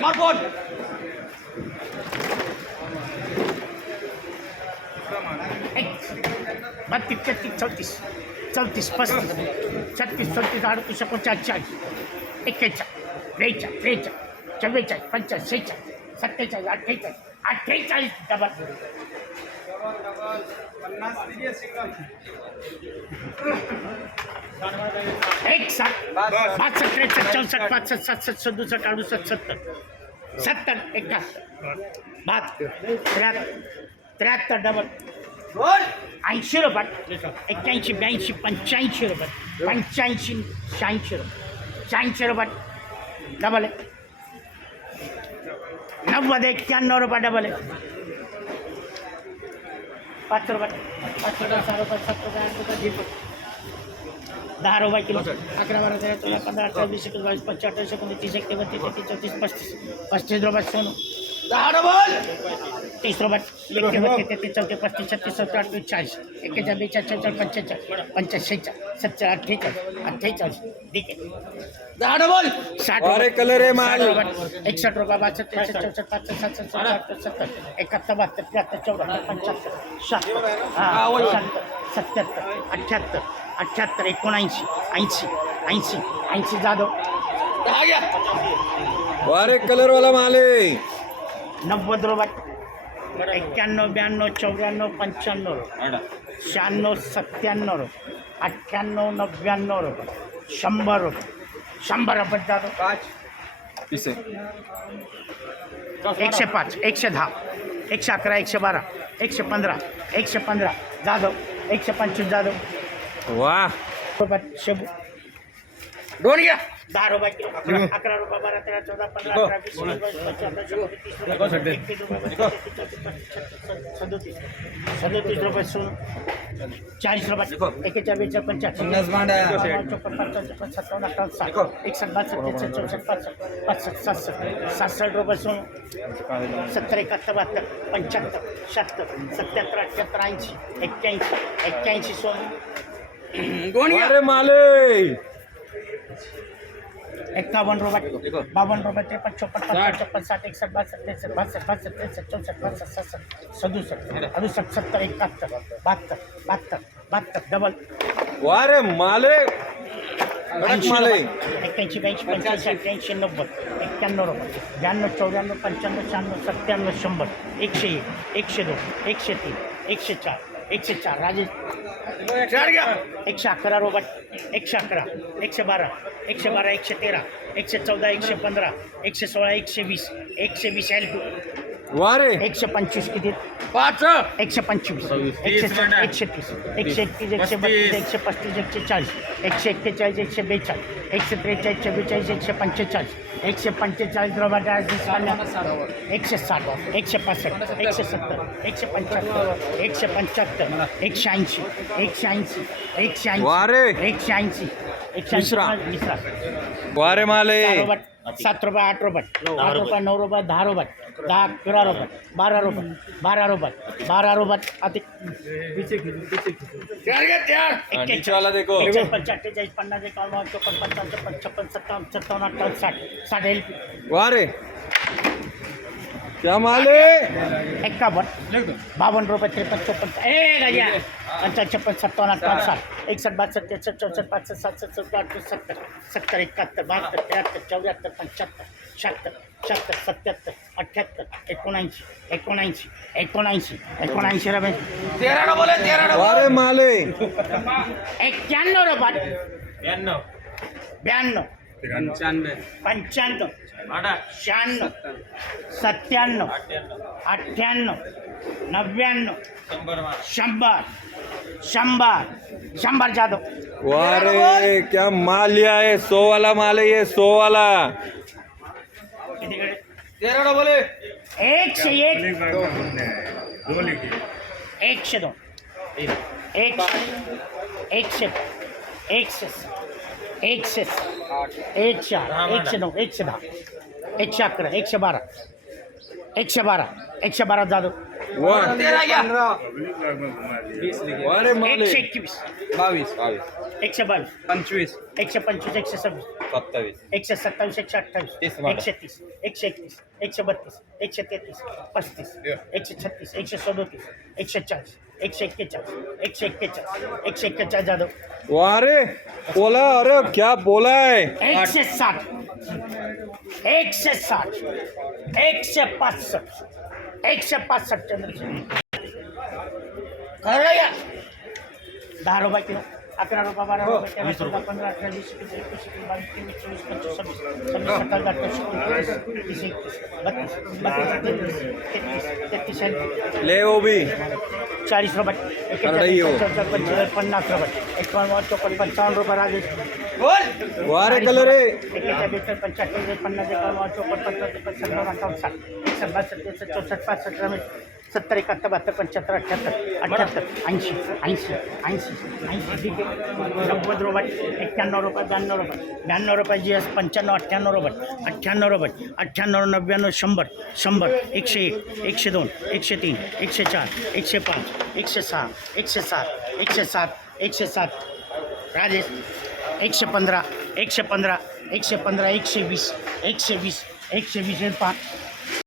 मारपोट बत्तीस छत्तीस चौतीस चौतीस पस्तीस छत्तीस सत्तीस अडतीस पचास चाळीस एक्केचाळीस बेचाळीस त्रेचाळीस चव्वेचाळीस पंचाळीस शेहेचाळीस सत्तेचाळीस अठ्ठेचाळीस अठ्ठेचाळीस डबल एक सात पासष्ट त्रेसष्ट चौसष्ट पासष्ट सातसष्ट सदुसष्ट अडुसष्ट सत्तर. सत्तर एकाहत्तर. बहात्तर त्र्याहत्तर. त्र्याहत्तर डबल ऐंशी रुपये. एक्क्याऐंशी ब्याऐंशी पंच्याऐंशी रुपये. पंच्याऐंशी शहाऐंशी रुपये. शहाऐंशी रुपये. डबल आहे नव्वद एक्क्याण्णव रुपये डबल आहे पाच रुपये पाच रुपये सहा रुपये सात रुपये आठ रुपये दीड रुपये दहा रुपये किलो अकरा बारा तेरा चौदा पंधरा एकतीस बत्तीस तेहतीस चौतीस पस्तीस पस्तीस रुपये सोनं दहा रुपये तीस रुपये एक बत्तीस चौतीस पस्तीस छत्तीस सत्तर अठ्ठावीस चाळीस एक्केचाळीस बेचाळीस पंचेचाळीस पंचाळीस शेहेचाळीस सत्तर अठ्ठेचाळीस अठ्ठेचाळीस. ठीक आहे. दहा डबल साठ अरे कलर आहे माल. साठ रुपये. एकसष्ट रुपये बासष्ट त्रेसष्ट चौसष्ट पासष्ट सहासष्ट सत्तर अठ्ठावीस सत्तर. एकाहत्तर बहात्तर त्र्याहत्तर चौऱ्याहत्तर पंच्याहत्तर शहात्तर. हा शहात्तर सत्याहत्तर अठ्ठ्याहत्तर अठ्ठ्याहत्तर एकोणऐंशी ऐंशी ऐंशी ऐंशी जाधव. अरे कलर वाला माल आहे. नव्वद रुपये. एक्क्याण्णव ब्याण्णव चौऱ्याण्णव पंच्याण्णव. रुपये शहाण्णव सत्त्याण्णव रुपये अठ्ठ्याण्णव नव्याण्णव रुपये शंभर रुपये शंभर रुपये जातो. तीस आहे एकशे पाच एकशे दहा एकशे अकरा एकशे बारा एकशे पंधरा एकशे पंधरा जाधव एकशे पंचवीस जाधव वा. रुपये शेबू दोन घ्या. दहा रुपये किलो अकरा रुपये बारा तेरा चौदा पंधरा अठरा वीस एकवीस रुपये सदोतीस सदोतीस रुपये चाळीस रुपये चोपन्न पंचावन्न सत्तावन्न अठ्ठावन्न साठ एकसष्ट चौसष्ट पासष्ट रुपये सोनं सत्तर एकाहत्तर बहात्तर पंच्याहत्तर शहात्तर सत्याहत्तर अठ्ठ्याहत्तर ऐंशी एक्क्याऐंशी एक्क्याऐंशी सोनं अरे माल एक्कावन्न रुपये बावन्न रुपये त्रेपन्न चोपन्न पन्नास छप्पन्न साठ एकसष्ट बासष्ट त्रेसष्ट बासष्ट बासष्ट त्रेसष्ट चौसष्ट पासष्ट सहासष्ट सदुसष्ट अडुसष्ट सत्तर एकाहत्तर बहात्तर बहात्तर बहात्तर डबल। वा रे माल। एक्क्याऐंशी ब्याऐंशी पंच्याऐंशी अठ्ठ्याऐंशी नव्वद एक्क्याण्णव रुपये ब्याण्णव चौऱ्याण्णव पंच्याण्णव शहाण्णव सत्त्याण्णव शंभर एकशे एक एकशे दोन एकशे तीन एकशे चार. एकशे चार राजेश. चार घ्या एकशे अकरा रोबट. एकशे अकरा एकशे बारा एकशे बारा एकशे तेरा एकशे चौदा एकशे पंधरा एकशे सोळा एकशे वीस एकशे वीस एल टू रे. एकशे पंचवीस किती? पाच. एकशे पंचवीस. एकशे एकशे तीस. एकशे एकतीस एकशे बत्तीस एकशे पस्तीस एकशे चाळीस. एकशे एक्केचाळीस एकशे बेचाळीस. एकशे त्रेचाळीस बेचाळीस एकशे पंचेचाळीस. एकशे पंचेचाळीस रुपये एकशे साठ. एकशे पासष्ट. एकशे सत्तर. एकशे पंच्याहत्तर. एकशे पंच्याहत्तर. एकशे ऐंशी. एकशे ऐंशी. एकशे. ऐंशी. एकशे ऐंशी. एकशे ऐंशी. विसरा. विसरा वा रे माल. सात रुपये आठ रुपये आठ रुपये नऊ रुपये दहा रुपये दहा अकरा रुपये बारा रुपये बारा रुपये बारा रुपये पंचाळीस अठ्ठेचाळीस पन्नास एकावन्न चोपन्न पंचावन्न छप्पन्न छप्पन्न सत्तावन्न सत्तावन्न अठ्ठावन्न साठ साठ एल पी। वा रे क्या माल बावन्न रुपये त्रेपन्न चोपन्न ए गजा पंचावन्न छप्पन्न सत्तावन्न अठ्ठावन्न साठ एकसष्ट बासष्ट त्रेसष्ट चौसष्ट पासष्ट सातसष्ट सत्तर अडुसष्ट सत्तर सत्तर एकाहत्तर बहात्तर त्र्याहत्तर चौऱ्याहत्तर पंच्याहत्तर शहात्तर शहात्तर सत्याहत्तर अठ्ठ्याहत्तर एकोणऐंशी एकोणऐंशी एकोणऐंशी एकोणऐंशी रुपये तेरा आहे तेरा माल. एक्क्याण्णव रुपये ब्याण्णव. पंच्याण्णव शहाण्णव सत्त्याण्णव अठ्ठ्याण्णव नव्याण्णव शंभर। शंभर। शंभर जाधव वा रे क्या माल लिया है? सो वाला माल है ये सो वाला कितीकडे तेरा डबल आहे एकशे एक एकशे दोन एकशे एकशे एकशे एकशे एकशे आठ एकशे नऊ एकशे दहा एकशे अकरा एकशे बारा एकशे बारा एकशे बारा जाधव एकशे एकवीस बावीस बावीस एकशे बावीस पंचवीस एकशे पंचवीस एकशे सव्वीस सत्तावीस एकशे सत्तावीस एकशे अठ्ठावीस एकशे तीस एकशे एकतीस एकशे बत्तीस एकशे तेहतीस पस्तीस एकशे छत्तीस एकशे सदोतीस एकशे चाळीस एकशे एक्केचाळीस एकशे एक्केचाळीस एकशे एक्केचाळीस जाधव वा रे बोला, अरे क्या बोला है? एक से साठ। एक से साठ। एक से पासष्ट चंद्रशेखर खरं या दारो भाई किलो अकरा रुपये बारा रुपये तेरा चौदा पंधरा अठरा वीस एकवीस एकवीस एकवीस बावीस तेवीस चोवीस पंचवीस सव्वीस सव्वीस सत्तावीस अठ्ठावीस एकोणतीस तीस एकतीस बत्तीस बत्तीस तेहतीस तेहतीस तेहतीस ले वो भी। चाळीस रुपये हो. पंचेचाळीस पन्नास रुपये एकावन्न चौपन्न पंचावन्न रुपये राजेश बोल। वा रे कलर बेचाळीस पंच्याहत्तर पन्नास एकावन्न चौपन्न पंचावन्न छप्पन्न सत्तावन्न अठ्ठावन्न साठ एकसष्ट बासष्ट त्रेसष्ट चौसष्ट पासष्ट रमेश सत्तर एकाहत्तर बहात्तर पंच्याहत्तर अठ्ठ्याहत्तर अठ्ठ्याहत्तर ऐंशी ऐंशी ऐंशी ऐंशी ठीक आहे. नव्वद रोबट एक्क्याण्णव रुपये ब्याण्णव रुपये. ब्याण्णव रुपये जी एस पंच्याण्णव अठ्ठ्याण्णव रोबट अठ्ठ्याण्णव रुपये अठ्ठ्याण्णव नव्याण्णव शंभर शंभर एकशे एक एकशे दोन एकशे तीन एकशे चार एकशे पाच एकशे सहा एकशे सात एकशे सात एकशे सात. राजेश एकशे पंधरा एकशे पंधरा एकशे पंधरा एकशे वीस एकशे वीस एकशे वीस पाच.